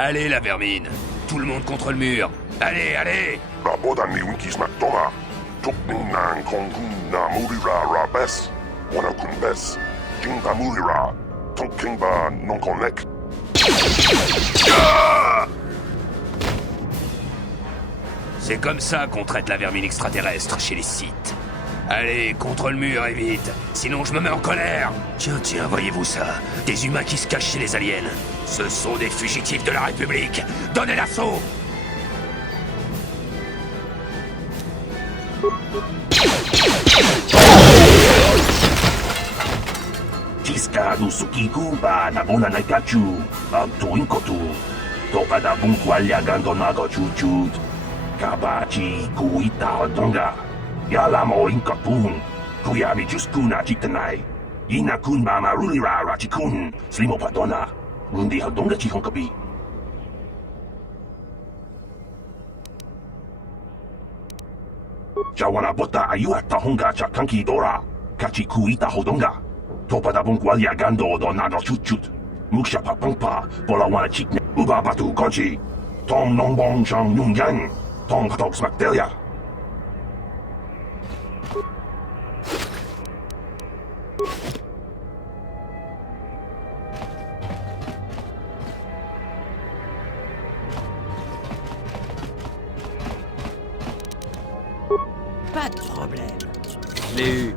Allez, la vermine. Tout le monde contre le mur. Allez, allez. Rabodan ni winkis McDonough. Tukning nan kongun na murira rabes. Wanakun bes. Jingba murira. Tonkingba non connect. C'est comme ça qu'on traite la vermine extraterrestre chez les Sith. Allez, contre le mur et vite, sinon je me mets en colère. Tiens, voyez-vous ça? Des humains qui se cachent chez les aliens. Ce sont des fugitifs de la République. Donnez l'assaut! Tiska du Sukikumba na bona na kachu, Tuinkotu, Topa da Bunkwalya Gandonago Chuchut, Kabachi Kuita Donga, Yalamo Inkapun, Kuyami Juskuna Chitanai, Inakun Mama Rulira Rachikun, Slimo Padona, Rundi Hadonga Chihonkabi. Jawana Bota Ayua Tahonga Chakanki Dora, Kachi Kuita Hodonga. Topa da Bunkwalya Gando Donago Chuchut, Muksha Papampa, Polawana Chikne, Uba Batu Konchi, Tom Nongbong Shang Yung Yang, Tom Katox Mactelia. Pas de problème. Je l'ai eu.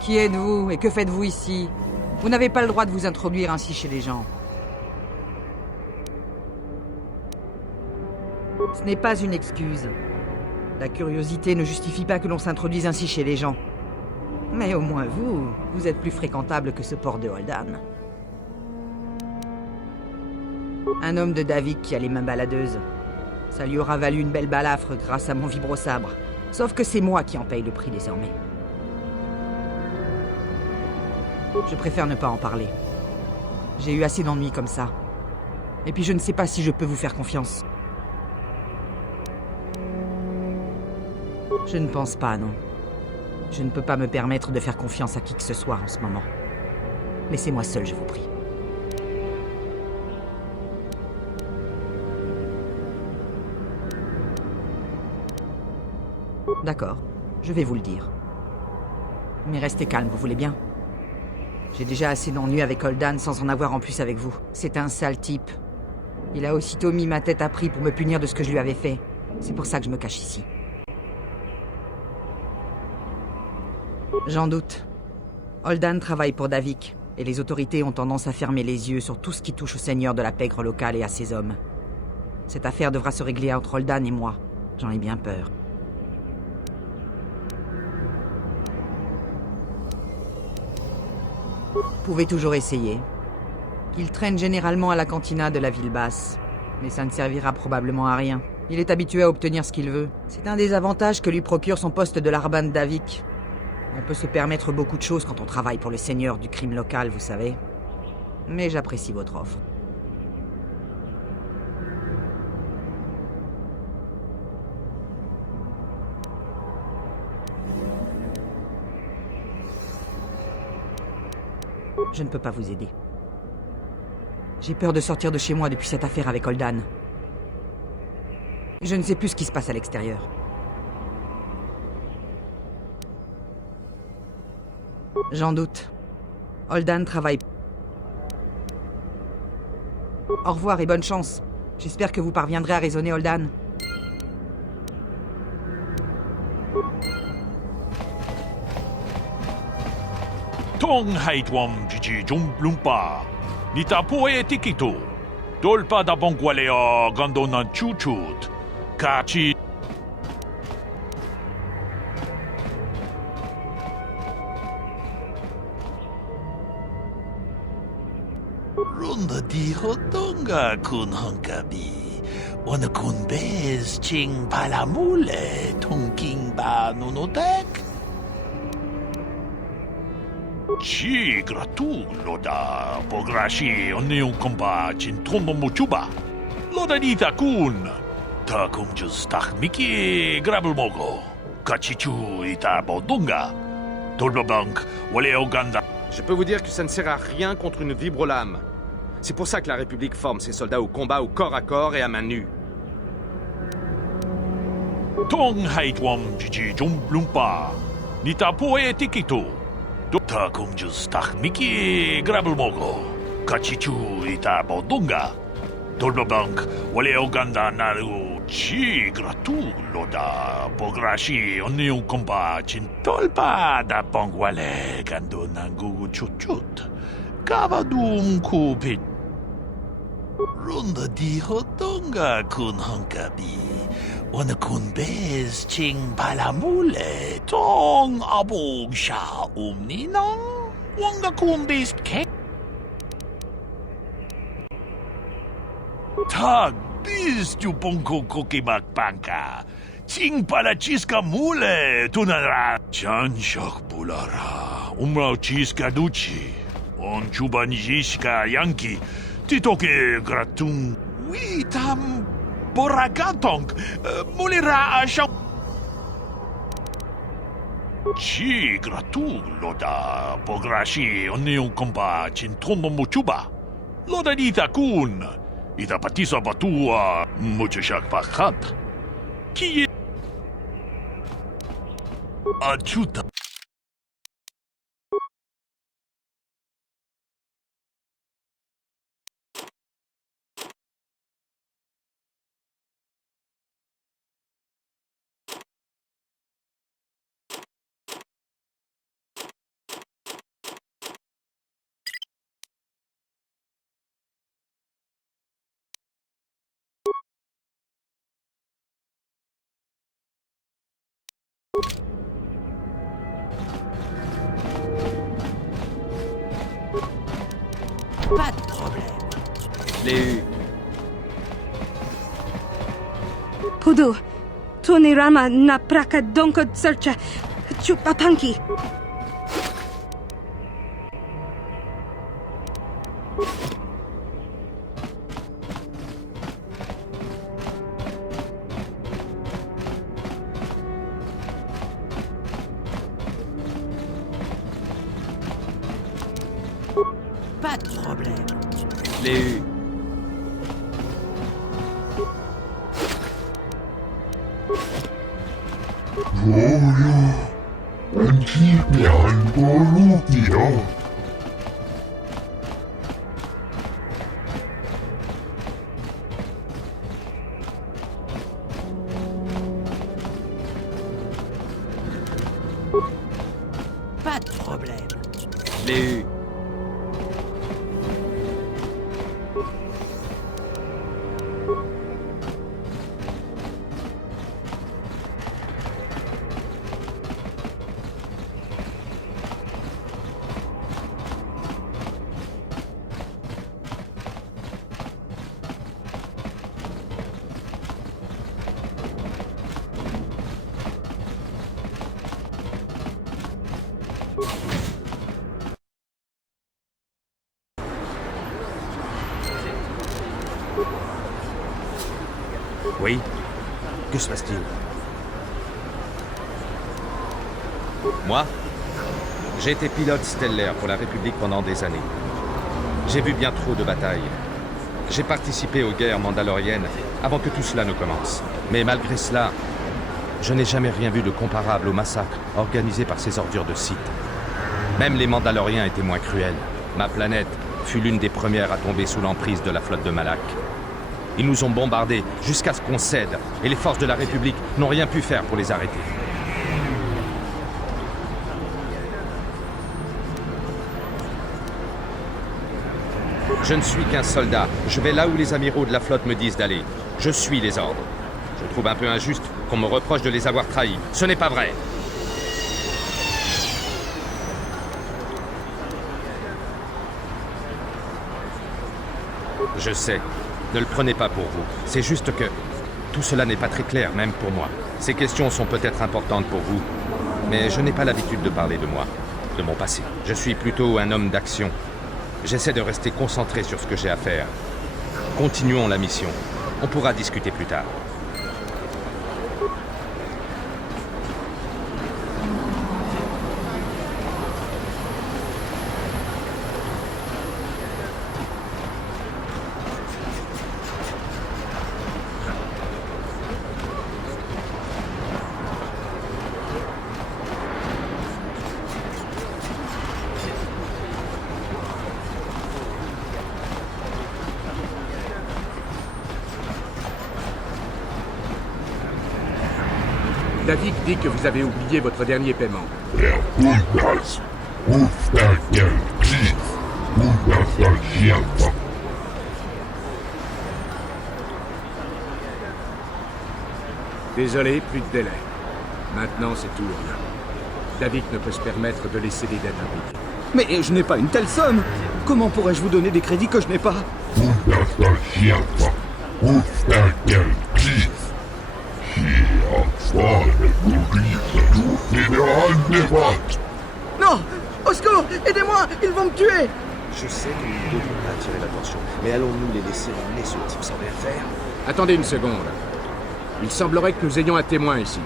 Qui êtes-vous et que faites-vous ici? Vous n'avez pas le droit de vous introduire ainsi chez les gens. Ce n'est pas une excuse. La curiosité ne justifie pas que l'on s'introduise ainsi chez les gens. Mais au moins vous êtes plus fréquentable que ce port de Holdan. Un homme de Davik qui a les mains baladeuses. Ça lui aura valu une belle balafre grâce à mon vibrosabre. Sauf que c'est moi qui en paye le prix désormais. Je préfère ne pas en parler. J'ai eu assez d'ennuis comme ça. Et puis je ne sais pas si je peux vous faire confiance. Je ne pense pas, non. Je ne peux pas me permettre de faire confiance à qui que ce soit en ce moment. Laissez-moi seul, je vous prie. D'accord, je vais vous le dire. Mais restez calme, vous voulez bien? J'ai déjà assez d'ennuis avec Holdan sans en avoir en plus avec vous. C'est un sale type. Il a aussitôt mis ma tête à prix pour me punir de ce que je lui avais fait. C'est pour ça que je me cache ici. J'en doute. Holdan travaille pour Davik, et les autorités ont tendance à fermer les yeux sur tout ce qui touche au seigneur de la pègre locale et à ses hommes. Cette affaire devra se régler entre Holdan et moi. J'en ai bien peur. Vous pouvez toujours essayer. Il traîne généralement à la cantina de la ville basse, mais ça ne servira probablement à rien. Il est habitué à obtenir ce qu'il veut. C'est un des avantages que lui procure son poste de Larban Davik. On peut se permettre beaucoup de choses quand on travaille pour le seigneur du crime local, vous savez. Mais j'apprécie votre offre. Je ne peux pas vous aider. J'ai peur de sortir de chez moi depuis cette affaire avec Holdan. Je ne sais plus ce qui se passe à l'extérieur. J'en doute. Holdan travaille. Au revoir et bonne chance. J'espère que vous parviendrez à raisonner Holdan. Tong haitwam jiji jumplumpa. Nitapoe tikito. Dolpa da bongwaleo gandonan chuchut. Kachi. Runda di hodonga kun honkabi. Wana kun bez ching palamule tongking ba nunotek. Ci gratulo da pograshi onneun komba cintono mochuba. Loda dita kun. Ta kumjus tahmiki grabul mogo. Kachichu ita bodunga. Tolbabank waleo ganda. Je peux vous dire que ça ne sert à rien contre une vibrolame. C'est pour ça que la République forme ses soldats au combat au corps à corps et à main nue. Tong haitwam jiji jumblumpa. Nita poe tikito. Ta kunjus tak miki grabelmogo. Kachichu ita bodunga. Dolbabank wale oganda naru chi gratu loda. Pograshi oniu kompa chin tolpa da pongwale gando nangu chuchut. Kavadum kupit. Runda di hodonga kun hankabi. Wana kun bez ching palamule. Tong abog sha umninang. Wanga kun bez ke. Tag biz tu ponko kokimak panka. Ching palachiska mule tunara. Chan shak bulara. Umrao chiska duchi. On chubanjishka yanki. Titoke gratung. Witam boragatong. Mulira asham. Chi gratu loda. Pograshi oniu kompa chintono muchuba. Loda dita kun. Ita patisa batua muchashak pakat. Ki achuta. Pas de problème. Je l'ai eu. Pudu, Tunirama na praka donko searcha. Chupapanki. Pas de problème. Je l'ai eu. Pas de problème. Je l'ai eu. Oui. Que se passe-t-il? Moi, j'ai été pilote stellaire pour la République pendant des années. J'ai vu bien trop de batailles. J'ai participé aux guerres mandaloriennes avant que tout cela ne commence. Mais malgré cela, je n'ai jamais rien vu de comparable au massacre organisé par ces ordures de Sith. Même les Mandaloriens étaient moins cruels. Ma planète fut l'une des premières à tomber sous l'emprise de la flotte de Malak. Ils nous ont bombardés jusqu'à ce qu'on cède, et les forces de la République n'ont rien pu faire pour les arrêter. Je ne suis qu'un soldat. Je vais là où les amiraux de la flotte me disent d'aller. Je suis les ordres. Je trouve un peu injuste qu'on me reproche de les avoir trahis. Ce n'est pas vrai. Je sais. Ne le prenez pas pour vous. C'est juste que tout cela n'est pas très clair, même pour moi. Ces questions sont peut-être importantes pour vous, mais je n'ai pas l'habitude de parler de moi, de mon passé. Je suis plutôt un homme d'action. J'essaie de rester concentré sur ce que j'ai à faire. Continuons la mission. On pourra discuter plus tard. Davik dit que vous avez oublié votre dernier paiement. Der Guldas. Ruf der Geld tief. Guldas soll Schierfer. Désolé, plus de délai. Maintenant, c'est tout ou rien. Davik ne peut se permettre de laisser des dettes impayées. Mais je n'ai pas une telle somme. Comment pourrais-je vous donner des crédits que je n'ai pas? Guldas soll Schierfer. Ruf der Geld tief. Hier, Freunde, Guriese, du Federalnehmer. Non! Au secours! Aidez-moi! Ils vont me tuer! Je sais que nous ne devons pas attirer l'attention, mais allons-nous les laisser emmener ce type sans rien faire? Attendez une seconde. Il semblerait que nous ayons un témoin ici.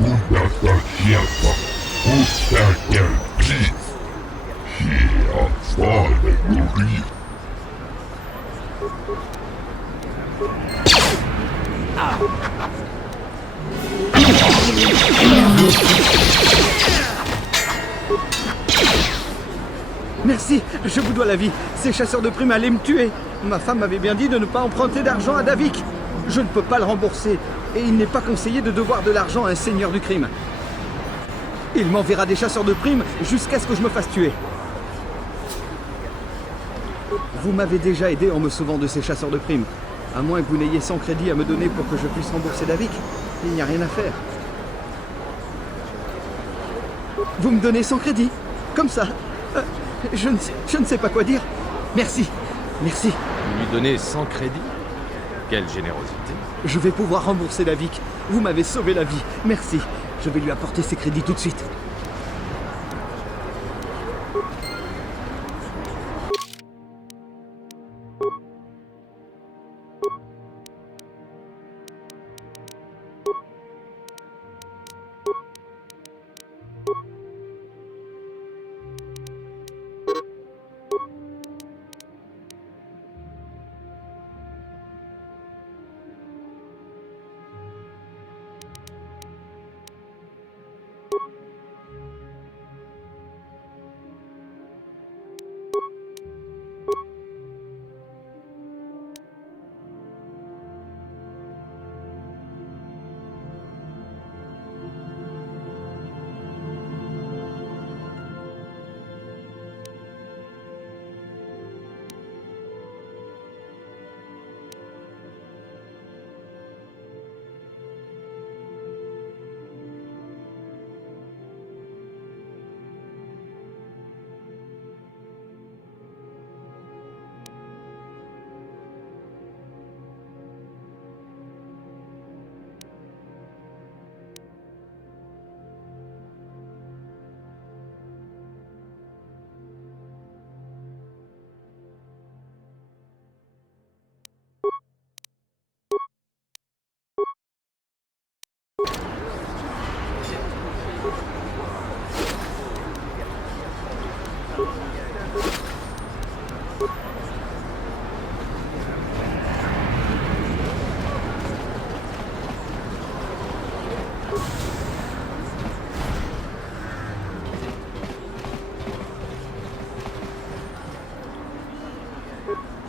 Guldas soll Schierfer. Ruf der Geld tief. Hier, Freunde, Guriese. Merci, je vous dois la vie. Ces chasseurs de primes allaient me tuer. Ma femme m'avait bien dit de ne pas emprunter d'argent à Davik. Je ne peux pas le rembourser. Et il n'est pas conseillé de devoir de l'argent à un seigneur du crime. Il m'enverra des chasseurs de primes jusqu'à ce que je me fasse tuer. Vous m'avez déjà aidé en me sauvant de ces chasseurs de primes. À moins que vous n'ayez 100 crédits à me donner pour que je puisse rembourser Davik, il n'y a rien à faire. Vous me donnez 100 crédits? Comme ça? Je ne sais pas quoi dire. Merci. Merci. Vous lui donnez 100 crédits? Quelle générosité. Je vais pouvoir rembourser Davik. Vous m'avez sauvé la vie. Merci. Je vais lui apporter ses crédits tout de suite.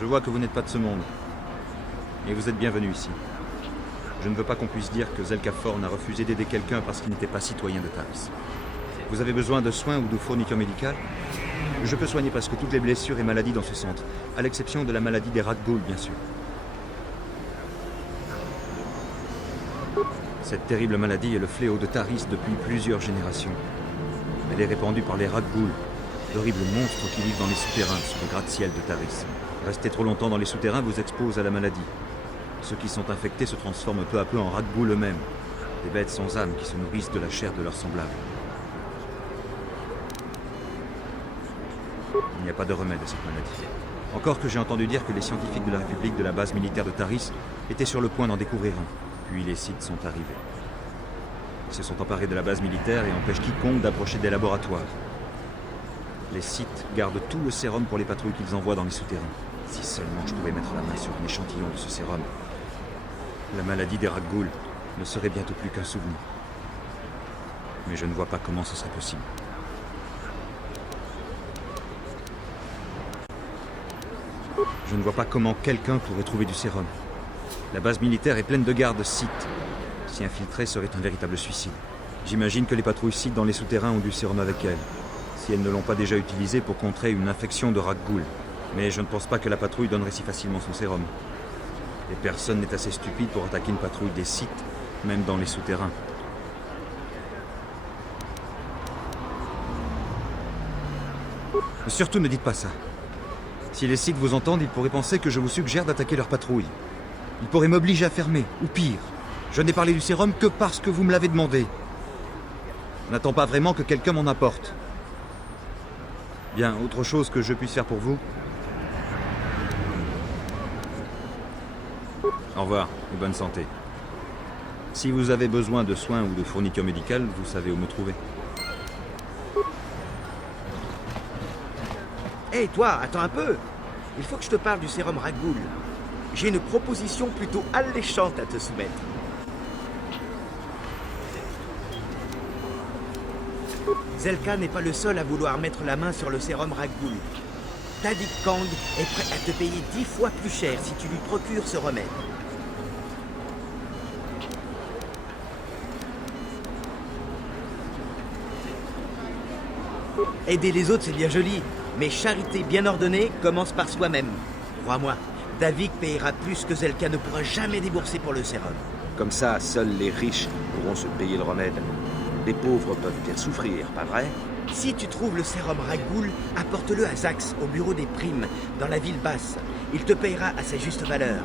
Je vois que vous n'êtes pas de ce monde. Et vous êtes bienvenu ici. Je ne veux pas qu'on puisse dire que Zelkaforn a refusé d'aider quelqu'un parce qu'il n'était pas citoyen de Taris. Vous avez besoin de soins ou de fournitures médicales? Je peux soigner presque toutes les blessures et maladies dans ce centre, à l'exception de la maladie des Rakghoul, bien sûr. Cette terrible maladie est le fléau de Taris depuis plusieurs générations. Elle est répandue par les Rakghoul, d'horribles monstres qui vivent dans les souterrains sous le gratte-ciel de Taris. Rester trop longtemps dans les souterrains vous expose à la maladie. Ceux qui sont infectés se transforment peu à peu en Rakghoul eux-mêmes, des bêtes sans âme qui se nourrissent de la chair de leurs semblables. Il n'y a pas de remède à cette maladie. Encore que j'ai entendu dire que les scientifiques de la République de la base militaire de Taris étaient sur le point d'en découvrir un. Puis les Sith sont arrivés. Ils se sont emparés de la base militaire et empêchent quiconque d'approcher des laboratoires. Les Sith gardent tout le sérum pour les patrouilles qu'ils envoient dans les souterrains. Si seulement je pouvais mettre la main sur un échantillon de ce sérum. La maladie des Rakghoul ne serait bientôt plus qu'un souvenir. Mais je ne vois pas comment ce serait possible. Je ne vois pas comment quelqu'un pourrait trouver du sérum. La base militaire est pleine de gardes Sith. S'y infiltrer serait un véritable suicide. J'imagine que les patrouilles Sith dans les souterrains ont du sérum avec elles, si elles ne l'ont pas déjà utilisé pour contrer une infection de Rakghoul. Mais je ne pense pas que la patrouille donnerait si facilement son sérum. Et personne n'est assez stupide pour attaquer une patrouille des Sith, même dans les souterrains. Surtout ne dites pas ça. Si les Sith vous entendent, ils pourraient penser que je vous suggère d'attaquer leur patrouille. Ils pourraient m'obliger à fermer, ou pire. Je n'ai parlé du sérum que parce que vous me l'avez demandé. Je n'attends pas vraiment que quelqu'un m'en apporte. Bien, autre chose que je puisse faire pour vous? Au revoir et bonne santé. Si vous avez besoin de soins ou de fournitures médicales, vous savez où me trouver. Hé, toi, attends un peu. Il faut que je te parle du sérum Rakghoul. J'ai une proposition plutôt alléchante à te soumettre. Zelka n'est pas le seul à vouloir mettre la main sur le sérum Rakghoul. David Kang est prêt à te payer 10 fois plus cher si tu lui procures ce remède. Aider les autres, c'est bien joli, mais charité bien ordonnée commence par soi-même. Crois-moi, Davik payera plus que Zelka ne pourra jamais débourser pour le sérum. Comme ça, seuls les riches pourront se payer le remède. Les pauvres peuvent bien souffrir, pas vrai? Si tu trouves le sérum Rakghoul, apporte-le à Zax, au bureau des primes, dans la ville basse. Il te payera à sa juste valeur.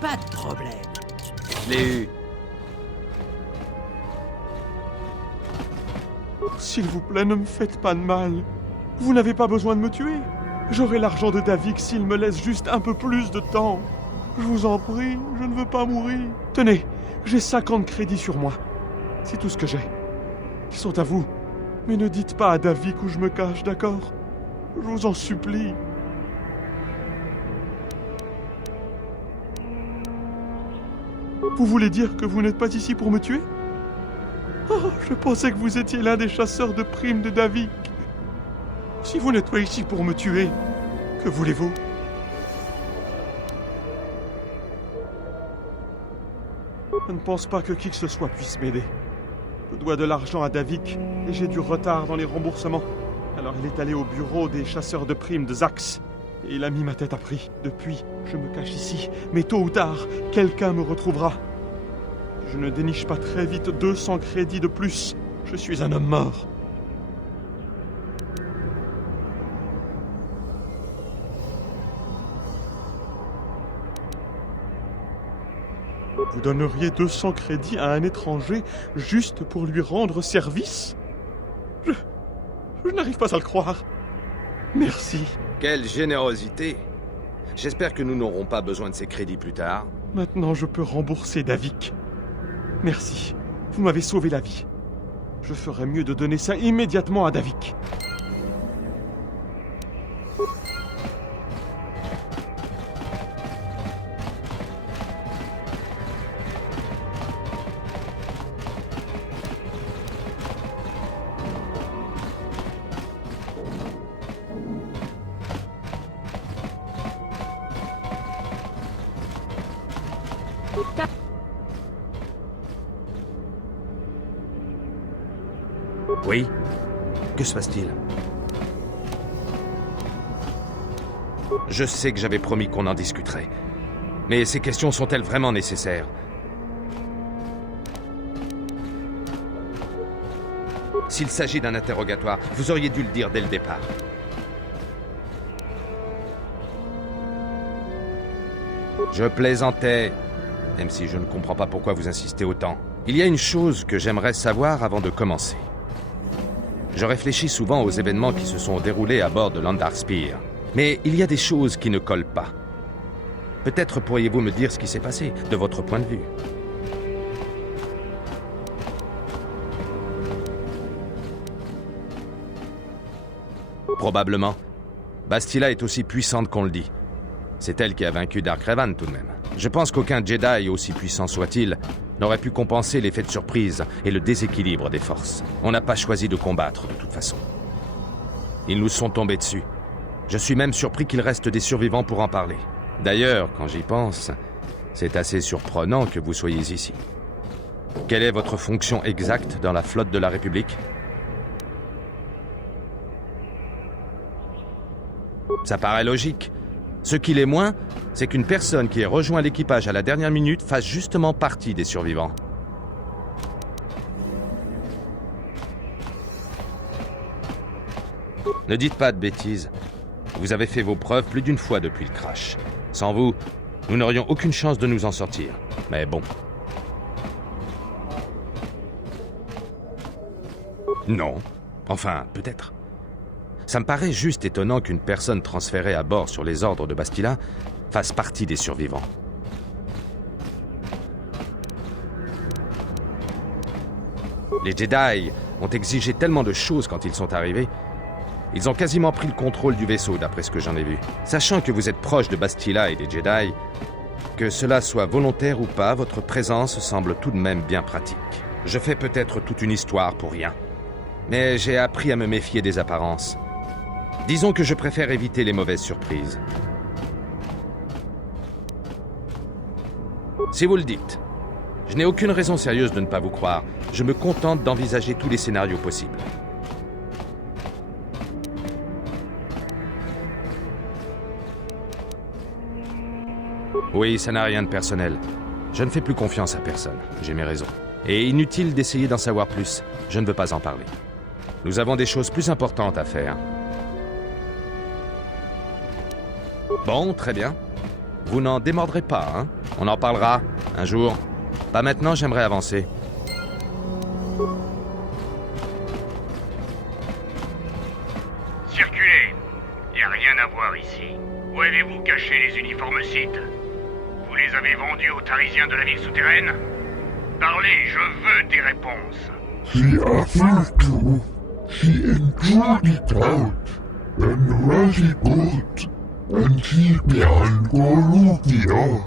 Pas de problème. Je l'ai eu. S'il vous plaît, ne me faites pas de mal. Vous n'avez pas besoin de me tuer. J'aurai l'argent de Davik s'il me laisse juste un peu plus de temps. Je vous en prie, je ne veux pas mourir. Tenez, j'ai 50 crédits sur moi. C'est tout ce que j'ai. Ils sont à vous. Mais ne dites pas à Davik où je me cache, d'accord? Je vous en supplie. Vous voulez dire que vous n'êtes pas ici pour me tuer? Oh, je pensais que vous étiez l'un des chasseurs de primes de Davik. Si vous n'êtes pas ici pour me tuer, que voulez-vous? Je ne pense pas que qui que ce soit puisse m'aider. Je dois de l'argent à Davik et j'ai du retard dans les remboursements. Alors il est allé au bureau des chasseurs de primes de Zax. Et il a mis ma tête à prix. Depuis, je me cache ici. Mais tôt ou tard, quelqu'un me retrouvera. Je ne déniche pas très vite 200 crédits de plus. Je suis un homme mort. Vous donneriez 200 crédits à un étranger juste pour lui rendre service? Je n'arrive pas à le croire. Merci. Quelle générosité! J'espère que nous n'aurons pas besoin de ces crédits plus tard. Maintenant, je peux rembourser Davik. Merci. Vous m'avez sauvé la vie. Je ferais mieux de donner ça immédiatement à Davik. Oui? Que se passe-t-il? Je sais que j'avais promis qu'on en discuterait. Mais ces questions sont-elles vraiment nécessaires? S'il s'agit d'un interrogatoire, vous auriez dû le dire dès le départ. Je plaisantais, même si je ne comprends pas pourquoi vous insistez autant. Il y a une chose que j'aimerais savoir avant de commencer. Je réfléchis souvent aux événements qui se sont déroulés à bord de l'Andarspear. Mais il y a des choses qui ne collent pas. Peut-être pourriez-vous me dire ce qui s'est passé, de votre point de vue. Probablement. Bastila est aussi puissante qu'on le dit. C'est elle qui a vaincu Dark Revan tout de même. Je pense qu'aucun Jedi, aussi puissant soit-il, n'aurait pu compenser l'effet de surprise et le déséquilibre des forces. On n'a pas choisi de combattre, de toute façon. Ils nous sont tombés dessus. Je suis même surpris qu'il reste des survivants pour en parler. D'ailleurs, quand j'y pense, c'est assez surprenant que vous soyez ici. Quelle est votre fonction exacte dans la flotte de la République ? Ça paraît logique. Ce qui l'est moins, c'est qu'une personne qui ait rejoint l'équipage à la dernière minute fasse justement partie des survivants. Ne dites pas de bêtises. Vous avez fait vos preuves plus d'une fois depuis le crash. Sans vous, nous n'aurions aucune chance de nous en sortir. Mais bon. Non. Enfin, peut-être. Ça me paraît juste étonnant qu'une personne transférée à bord sur les ordres de Bastila fasse partie des survivants. Les Jedi ont exigé tellement de choses quand ils sont arrivés. Ils ont quasiment pris le contrôle du vaisseau, d'après ce que j'en ai vu. Sachant que vous êtes proche de Bastila et des Jedi, que cela soit volontaire ou pas, votre présence semble tout de même bien pratique. Je fais peut-être toute une histoire pour rien. Mais j'ai appris à me méfier des apparences. Disons que je préfère éviter les mauvaises surprises. Si vous le dites, je n'ai aucune raison sérieuse de ne pas vous croire. Je me contente d'envisager tous les scénarios possibles. Oui, ça n'a rien de personnel. Je ne fais plus confiance à personne. J'ai mes raisons. Et inutile d'essayer d'en savoir plus. Je ne veux pas en parler. Nous avons des choses plus importantes à faire. Bon, très bien. Vous n'en démordrez pas, hein? On en parlera, un jour. Pas maintenant, j'aimerais avancer. Circulez. Y a rien à voir ici. Où avez-vous caché les uniformes Sith? Vous les avez vendus aux Tarisiens de la ville souterraine? Parlez, je veux des réponses. She offered to. She enjoyed it out. And ready good. And she began Golutia.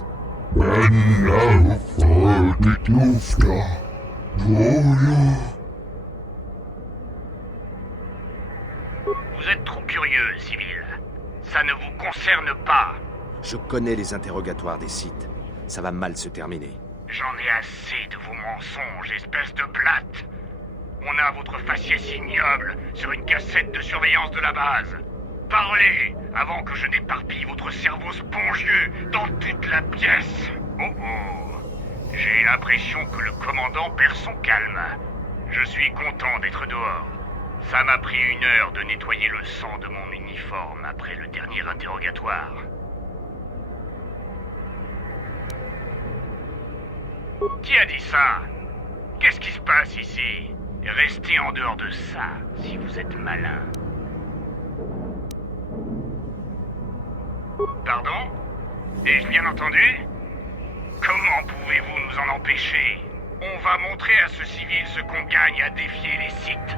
And now for the Klufta. Vous êtes trop curieux, civil. Ça ne vous concerne pas. Je connais les interrogatoires des Sith. Ça va mal se terminer. J'en ai assez de vos mensonges, espèce de blatte. On a votre faciès ignoble sur une cassette de surveillance de la base. Parlez avant que je n'éparpille votre cerveau spongieux dans toute la pièce. Oh oh. J'ai l'impression que le commandant perd son calme. Je suis content d'être dehors. Ça m'a pris 1 heure de nettoyer le sang de mon uniforme après le dernier interrogatoire. Qui a dit ça? Qu'est-ce qui se passe ici? Restez en dehors de ça, si vous êtes malin. Pardon? Ai-je bien entendu? Comment pouvez-vous nous en empêcher? On va montrer à ce civil ce qu'on gagne à défier les Sith.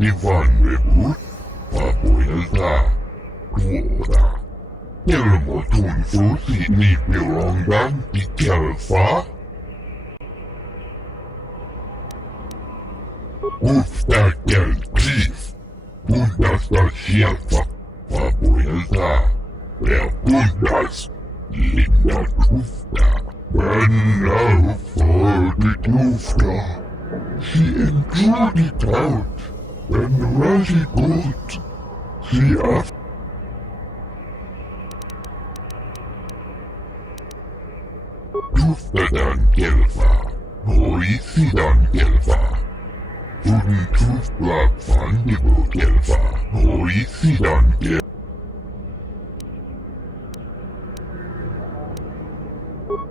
Ivan Rebut, vuelta, tuoda. Kelmotun frusi ni pirongan di kelfa. Ufta kel klif, bundas dal shelfa, va vuelta. Per bundas, linda tufta. Benna för ditt lufta. Si entrudit out, ben rasi gut. Si af. Tuftadan kelfa, hoisidan kelfa. Tuden tufblad fandibo kelfa, hoisidan kelfa.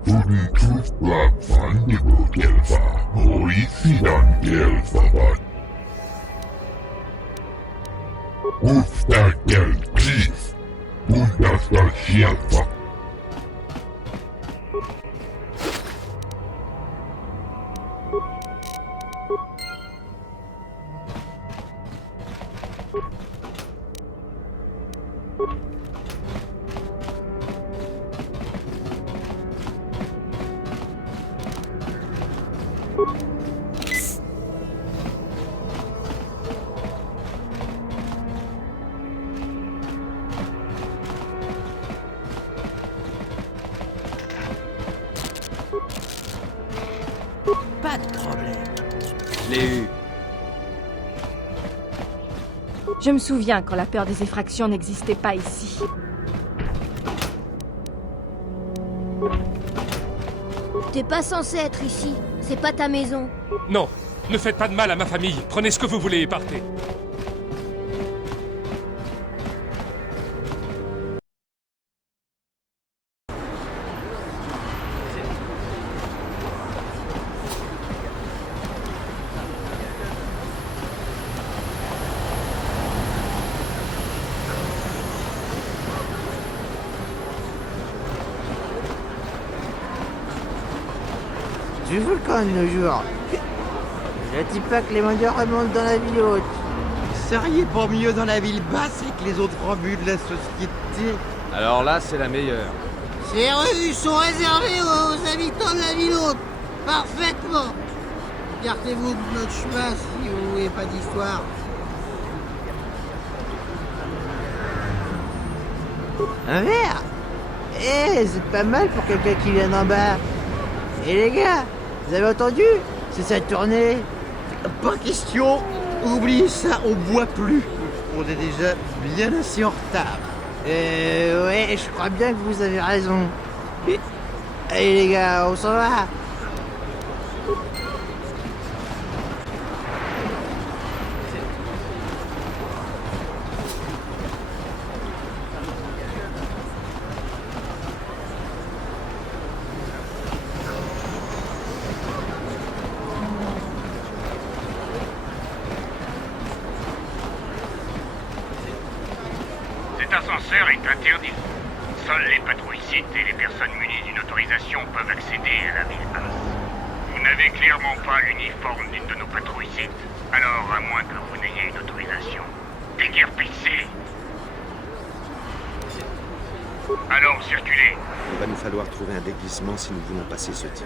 Tuden tufblad fandibo kelfa, hoisidan kelfa bad. Ufta kel klif, bundas dal shelfa. Pas de problème. Je l'ai eu. Je me souviens quand la peur des effractions n'existait pas ici. T'es pas censé être ici. C'est pas ta maison. Non, ne faites pas de mal à ma famille. Prenez ce que vous voulez et partez. Du volcan de nos jours. Je dis pas que les mendiants remontent dans la ville haute. Seriez pas mieux dans la ville basse avec les autres rebuts de la société? Alors là, c'est la meilleure. Ces rues sont réservées aux habitants de la ville haute. Parfaitement. Écartez-vous de notre chemin si vous voulez pas d'histoire. Un verre? Eh, c'est pas mal pour quelqu'un qui vient d'en bas. Et les gars, vous avez entendu? C'est sa tournée. Pas question. Oubliez ça, on boit plus. On est déjà bien assez en retard. Ouais, je crois bien que vous avez raison. Et... Allez les gars, on s'en va. Cet ascenseur est interdit. Seules les patrouilles sites et les personnes munies d'une autorisation peuvent accéder à la ville basse. Vous n'avez clairement pas l'uniforme d'une de nos patrouilles sites, alors à moins que vous n'ayez une autorisation, déguerpissez. Alors circulez. Il va nous falloir trouver un déguisement si nous voulons passer ce type.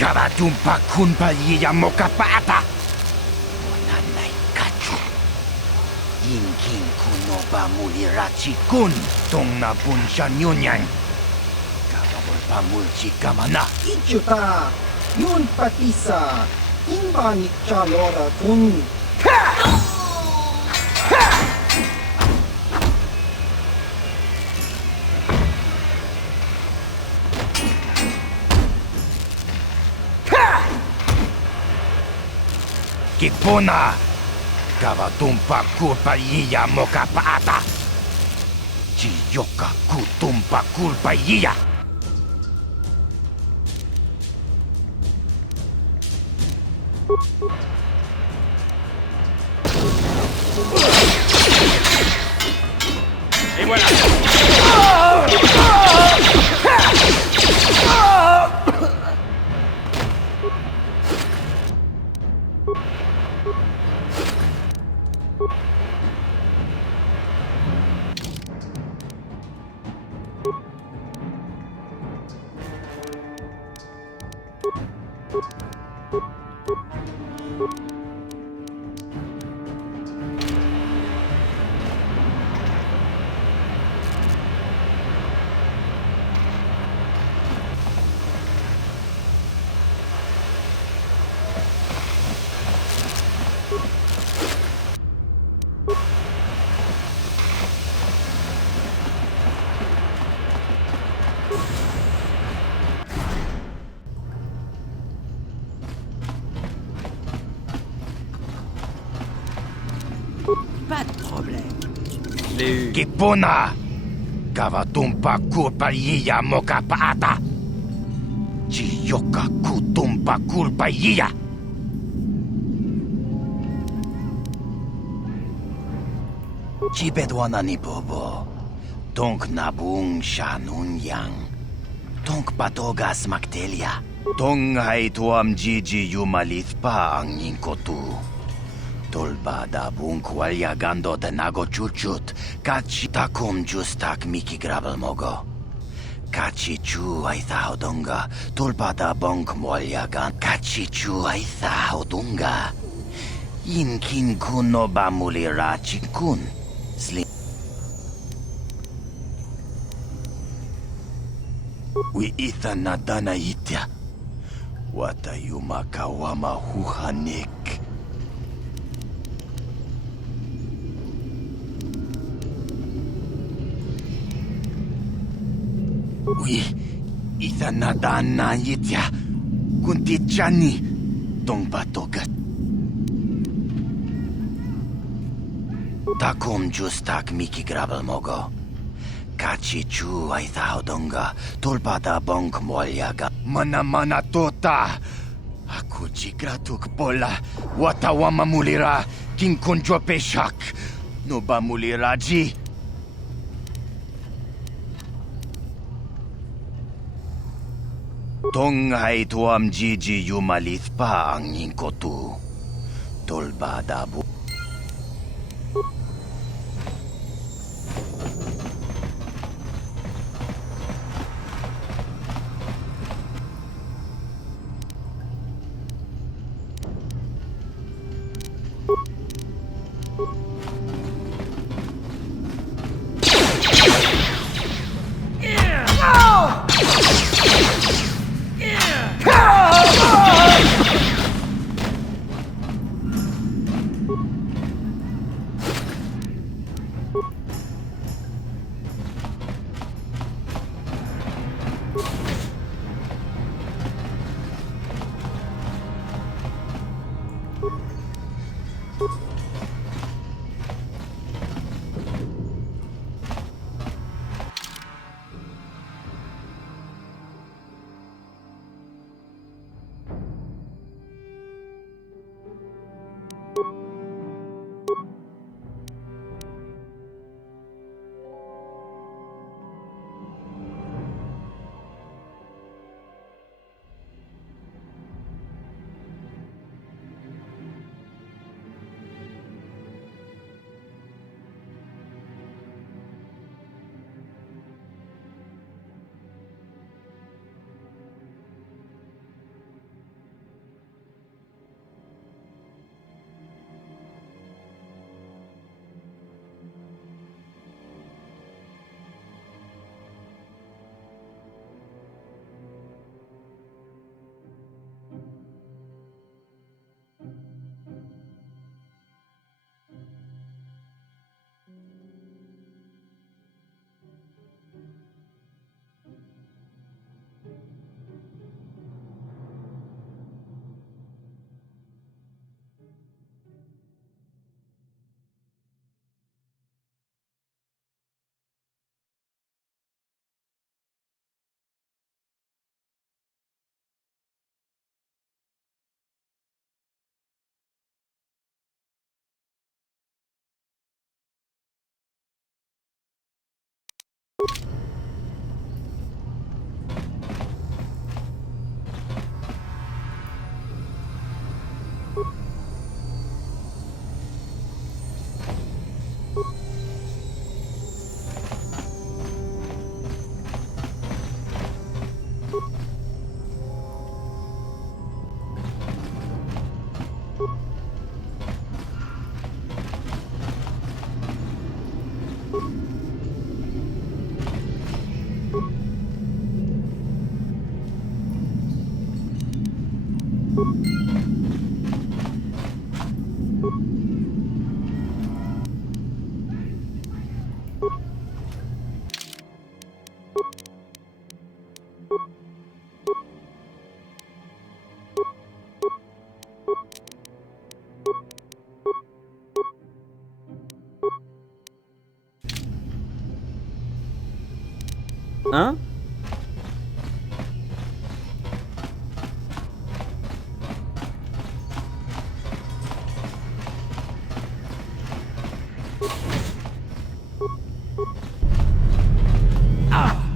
Kabatumpa kunpaliya mokapata. Wananay kachu. Yinkin kunoba mulirachi kun. Tong na punsha nyunyan. Kababol pamulchi kamana. Ichuta, yun patisa, imba ni chalora kun. Kipuna! Kabatumpa kupaliya mokapata! Chiyoka kutumpa kulpa yia. Et voilà. Pas de problème. Kipuna! Kavatumpa kulpayia mokapaata! Chiyoka kutumpa kulpayia! Chibedwana ni bobo. Tonk nabung shanun yang. Tonk patogas maktelia. Tong haituam jiji yumalithpa ang ninkotu. Tolba da bunkwalya gando de nago chuchut, kachi takum justak miki grabel mogo. Kachi chu aitha odunga, tolba da bonk mwalya gan, kachi chu aitha odunga. Inkin kuno bamulira chinkun, slim. Wi itha nadana itya, watayuma kawama huhanik. Ui, ithanadana yitya, kuntichani, tongpatoga. Takum justak miki grabel mogo. Kachi chu aithaudonga, tulpada bonk molyaga. Mana tota. Aku jigratuk pola, watawama mulira, kinkunjo peshak. Noba muliraji. Tong hai tuam jiji yumalithpa ang ninkotu. Tolba dabu. Hein? Ah!